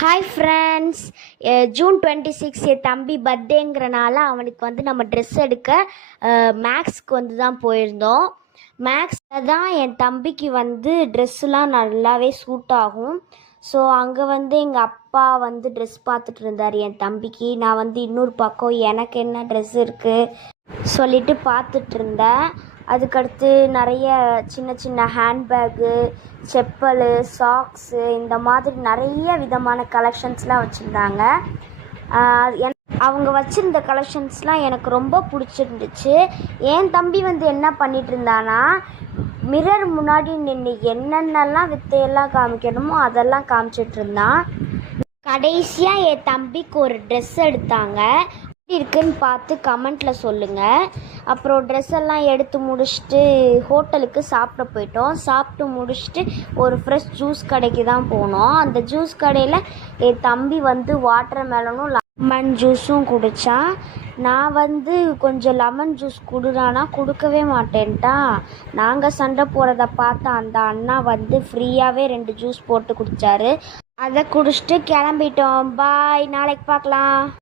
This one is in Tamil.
Hi friends. ஜூன் 26 என் தம்பி பர்த்டேங்கிறனால அவனுக்கு வந்து நம்ம ட்ரெஸ் எடுக்க மேக்ஸ்க்கு வந்து தான் போயிருந்தோம். மேக்ஸில் தான் என் தம்பிக்கு வந்து ட்ரெஸ்ஸுலாம் நல்லாவே சூட் ஆகும். ஸோ அங்கே வந்து எங்கள் அப்பா வந்து ட்ரெஸ் பார்த்துட்டு இருந்தார் என் தம்பிக்கு. நான் வந்து இன்னொரு பக்கம் எனக்கு என்ன ட்ரெஸ் இருக்குது சொல்லிட்டு பார்த்துட்டு இருந்தேன். அதுக்கடுத்து நிறைய சின்ன சின்ன ஹேண்ட்பேக்கு, செப்பல், சாக்ஸு, இந்த மாதிரி நிறைய விதமான கலெக்ஷன்ஸ்லாம் வச்சுருந்தாங்க. அவங்க வச்சுருந்த கலெக்ஷன்ஸ்லாம் எனக்கு ரொம்ப பிடிச்சிருந்துச்சு. என் தம்பி வந்து என்ன பண்ணிகிட்டு இருந்தானா, மிரர் முன்னாடி நின்று என்னென்னலாம் வித்தையெல்லாம் காமிக்கணுமோ அதெல்லாம் காமிச்சிட்டு இருந்தான். கடைசியாக என் தம்பிக்கு ஒரு ட்ரெஸ் எடுத்தாங்க. இருக்குன்னு பார்த்து கமெண்ட்டில் சொல்லுங்கள். அப்புறம் ட்ரெஸ் எல்லாம் எடுத்து முடிச்சுட்டு ஹோட்டலுக்கு சாப்பிட போயிட்டோம். சாப்பிட்டு முடிச்சுட்டு ஒரு ஃப்ரெஷ் ஜூஸ் கடைக்கு தான் போனோம். அந்த ஜூஸ் கடையில் என் தம்பி வந்து வாட்டர் மெலனும் லெமன் ஜூஸும் குடித்தான். நான் வந்து கொஞ்சம் லெமன் ஜூஸ் குடுறானா கொடுக்கவே மாட்டேன்ட்டான். நாங்கள் சண்டை போகிறத பார்த்து அந்த அண்ணா வந்து ஃப்ரீயாகவே 2 ஜூஸ் போட்டு குடித்தாரு. அதை குடிச்சிட்டு கிளம்பிட்டோம். பாய், நாளைக்கு பார்க்கலாம்.